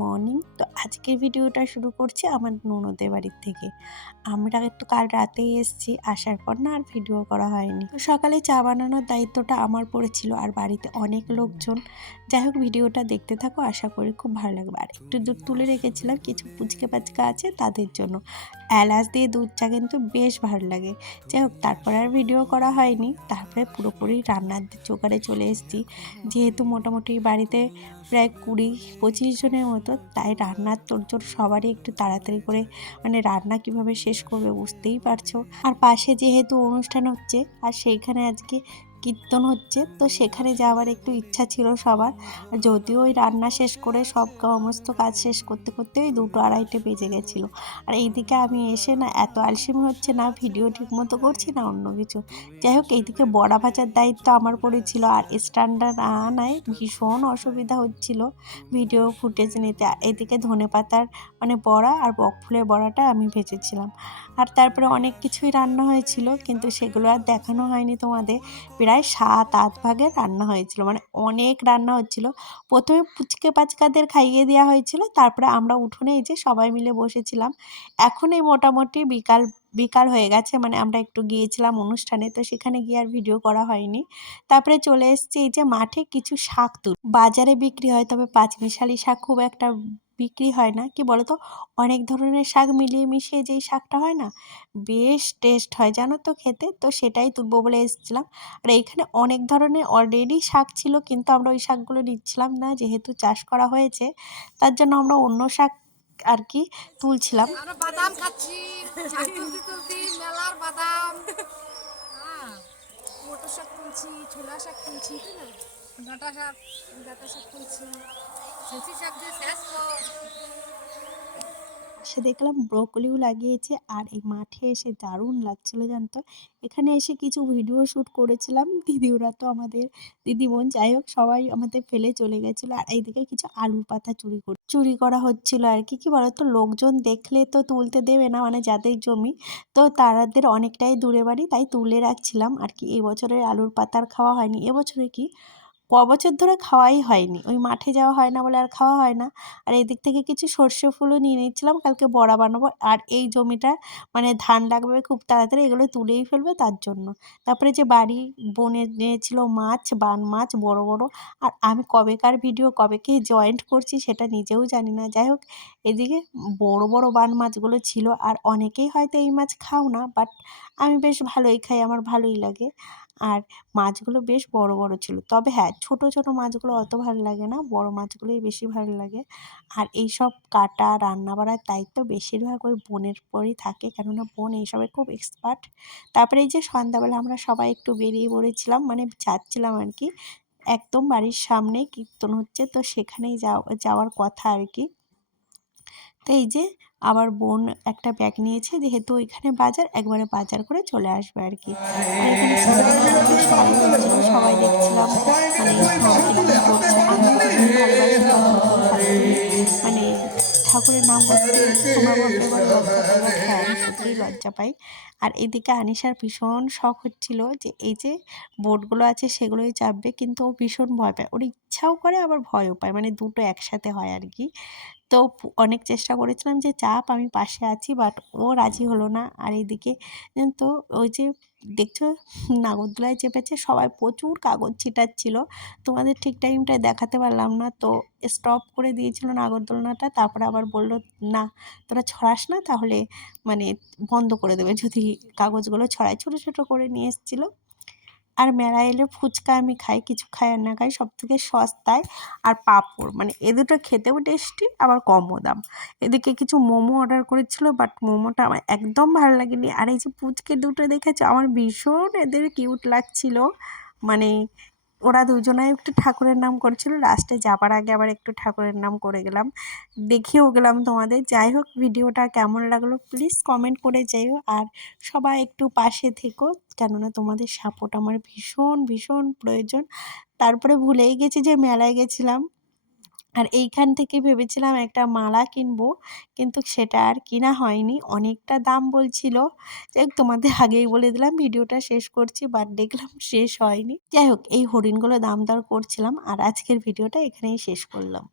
Morning. তো আজকের ভিডিওটা শুরু করছি আমার ননদের বাড়ির থেকে। আমরা একটু কাল রাতেই এসেছি, আসার পর না আর ভিডিও করা হয়নি। তো সকালে চা বানানোর দায়িত্বটা আমার পড়েছিল, আর বাড়িতে অনেক লোকজন। যাই হোক, ভিডিওটা দেখতে থাকো, আশা করি খুব ভালো লাগবে। আর একটু দুধ তুলে রেখেছিলাম, কিছু পুচকে পাচকা আছে তাদের জন্য। এলাচ দিয়ে দুধ চা কিন্তু বেশ ভালো লাগে। যাই হোক, তারপর আর ভিডিও করা হয়নি। তারপরে পুরোপুরি রান্নার জোগাড়ে চলে এসেছি। যেহেতু মোটামুটি বাড়িতে প্রায় 20-25 জনের মতো, তাই রান্নার তোড়জোড় সবারই একটু তাড়াতাড়ি করে, মানে রান্না কিভাবে শেষ করবে বুঝতেই পারছো। আর পাশে যেহেতু অনুষ্ঠান হচ্ছে, আর সেইখানে আজকে কীর্তন হচ্ছে, তো সেখানে যাওয়ার একটু ইচ্ছা ছিল সবার। যদিও ওই রান্না শেষ করে সব সমস্ত কাজ শেষ করতে করতে ওই 2-2:30 বেজে গেছিলো। আর এইদিকে আমি এসে না এত আলসেমি হচ্ছে, না ভিডিও ঠিক মতো করছি না অন্য কিছু। যাই হোক, এইদিকে বড়া ভাজার দায়িত্ব আমার পড়েছিল, আর স্ট্যান্ডটা না আনায় ভীষণ অসুবিধা হচ্ছিল ভিডিও ফুটেজ নিতে। আর এদিকে ধনেপাতার মানে বড়া আর বকফুলের বড়াটা আমি ভেজেছিলাম। আর তারপরে অনেক কিছুই রান্না হয়েছিল, কিন্তু সেগুলো আর দেখানো হয়নি তোমাদের। প্রায় 7-8 ভাগের রান্না হয়েছিল, মানে অনেক রান্না হচ্ছিল। প্রথমে পুচকে পাচকাদের খাইয়ে দেওয়া হয়েছিল, তারপরে আমরা উঠোনে এই যে সবাই মিলে বসেছিলাম। এখন এই মোটামুটি বিকাল বিকাল হয়ে গেছে, মানে আমরা একটু গিয়েছিলাম অনুষ্ঠানে, তো সেখানে গিয়ে আর ভিডিও করা হয়নি। তারপরে চলে এসেছি এই যে মাঠে কিছু শাক বাজারে বিক্রি হয়, তবে পাঁচমিশালি শাক খুব একটা বিক্রি হয় না। কি বলতো, অনেক ধরনের শাক মিলিয়ে মিশিয়ে যেই শাকটা হয় না, বেশ টেস্ট হয় জানো তো খেতে। তো সেটাই তুলবো বলে এসেছিলাম। আর এইখানে অনেক ধরনের অলরেডি শাক ছিল, কিন্তু আমরা ওই শাকগুলো নিচ্ছিলাম না, যেহেতু চাষ করা হয়েছে তার জন্য আমরা অন্য শাক আর কি তুলছিলাম। আমরা বাদাম খাচ্ছি, শাক তুলতে তুলতে মেলার বাদাম, হ্যাঁ, মোটর শাক তুলছি, ছোলা শাক তুলছি, তাই না, ডাঁটা শাক তুলছি, শেষি শাক দিয়ে শেষ সে দেখলাম ব্রোকলিও লাগিয়েছে, আর এই মাঠে এসে দারুণ লাগছিল জানতো। এখানে এসে কিছু ভিডিও শ্যুট করেছিলাম, দিদিওরা তো আমাদের দিদি বোন, যাই হোক সবাই আমাদের ফেলে চলে গেছিলো। আর এইদিকে কিছু আলুর পাতা চুরি করা হচ্ছিল আর কি। কি বলতো, লোকজন দেখলে তো তুলতে দেবে না, মানে যাদের জমি, তো তাদের অনেকটাই দূরে বাড়ি, তাই তুলে রাখছিলাম আর কি। এবছরের আলুর পাতার খাওয়া হয়নি, এবছরে কি বছর ধরে খাওয়াই হয়নি, ওই মাঠে যাওয়া হয় না বলে আর খাওয়া হয় না। আর এদিক থেকে কিছু সর্ষে ফুলও নিয়ে নিচ্ছিলাম, কালকে বড়া বানাবো। আর এই জমিটা মানে ধান লাগবে খুব তাড়াতাড়ি, এগুলো তুলেই ফেলবে তার জন্য। তারপরে যে বাড়ি বোনে নিয়েছিল মাছ, বান মাছ বড় বড়। আর আমি কবেকার ভিডিও কবেকে জয়েন্ট করছি সেটা নিজেও জানি না। যাই হোক, এদিকে বড় বড় বান মাছগুলো ছিল। আর অনেকেই হয়তো এই মাছ খাও না, বাট আমি বেশ ভালোই খাই, আমার ভালোই লাগে। আর মাছগুলো বেশ বড় বড় ছিল, তবে হ্যাঁ, ছোট ছোট মাছগুলো অত ভালো লাগে না, বড় মাছগুলোই বেশি ভালো লাগে। আর এইসব কাটা রান্না বাড়ার দায়িত্ব বেশিরভাগ ওই বোনের পরই থাকে, কেননা বোন এইসবে খুব এক্সপার্ট। তারপরে এই যে সন্ধ্যাবেলা আমরা সবাই একটু বেরিয়ে পড়েছিলাম, মানে যাচ্ছিলাম আর কি। একদম বাড়ির সামনেই কীর্তন হচ্ছে, তো সেখানেই যাওয়ার কথা আর কি। তো এই যে আবার বোন একটা ব্যাগ নিয়েছে, যেহেতু এখানে বাজার, একবারে বাজার করে চলে আসবে আর কি। আর এখানে কীর্তনের বেশ ভালোই হচ্ছিল, সবাই দেখছিলাম মানে নাম কীর্তন করছে। আমি ভীষণ ভালোবাসি অতগুলো ঠাকুরের মানে ঠাকুরের নাম করতে, তোমরা বলতে পারো লজ্জা পাই, বাট হ্যাঁ, আমি সত্যিই লজ্জা পাই। আর এদিকে আনিশার ভীষণ শখ হচ্ছিল যে এই যে বোটগুলো আছে সেগুলোই চাপবে, কিন্তু ও ভীষণ ভয় পায়, ওর ইচ্ছাও করে আবার ভয়ও পায়, মানে দুটো একসাথে হয় আর কি। তো অনেক চেষ্টা করেছিলাম যে চাপ, আমি পাশে আছি, বাট ও রাজি হলো না। আর এইদিকে তো ওই যে দেখছো নাগরদোলায় চেপেছে, সবাই প্রচুর কাগজ ছিটাচ্ছিল, তোমাদের ঠিক টাইমটায় দেখাতে পারলাম না। তো স্টপ করে দিয়েছিল নাগরদোলনাটা, তারপরে আবার বলল না, তোরা ছড়াস না, তাহলে মানে বন্ধ করে দেবে যদি কাগজগুলো ছড়ায়। ছোটো ছোটো করে নিয়ে এসেছিলো। আর মেলায় এলে ফুচকা আমি খাই, কিছু খাই আর না খাই, সবথেকে সস্তায় আর পাঁপড়, মানে এ দুটো খেতেও টেস্টি, আবার কমও দাম। এদিকে কিছু মোমো অর্ডার করেছিল, বাট মোমোটা আমার একদম ভালো লাগেনি। আর এই যে পুচকে দুটো দেখেছো, আমার ভীষণ এদের কিউট লাগছিল। মানে ওরা দুজনে একটু ঠাকুরের নাম করেছিল, লাস্টে যাবার আগে আবার একটু ঠাকুরের নাম করে গেলাম, দেখিয়েও গেলাম তোমাদের। যাই হোক, ভিডিওটা কেমন লাগলো প্লিজ কমেন্ট করে যাইও, আর সবাই একটু পাশে থেকো, কেননা তোমাদের সাপোর্ট আমার ভীষণ ভীষণ প্রয়োজন। তারপরে ভুলেই গেছি যে মেলায় গেছিলাম, আর এইখান থেকে ভেবেছিলাম একটা মালা কিনবো, কিন্তু সেটা আর কিনা হয়নি, অনেকটা দাম বলছিল। যাই হোক, তোমাদের আগেই বলে দিলাম ভিডিওটা শেষ করছি, বাট দেখলাম শেষ হয়নি। যাই হোক, এই হরিণগুলো দাম দর করছিলাম, আর আজকের ভিডিওটা এখানেই শেষ করলাম।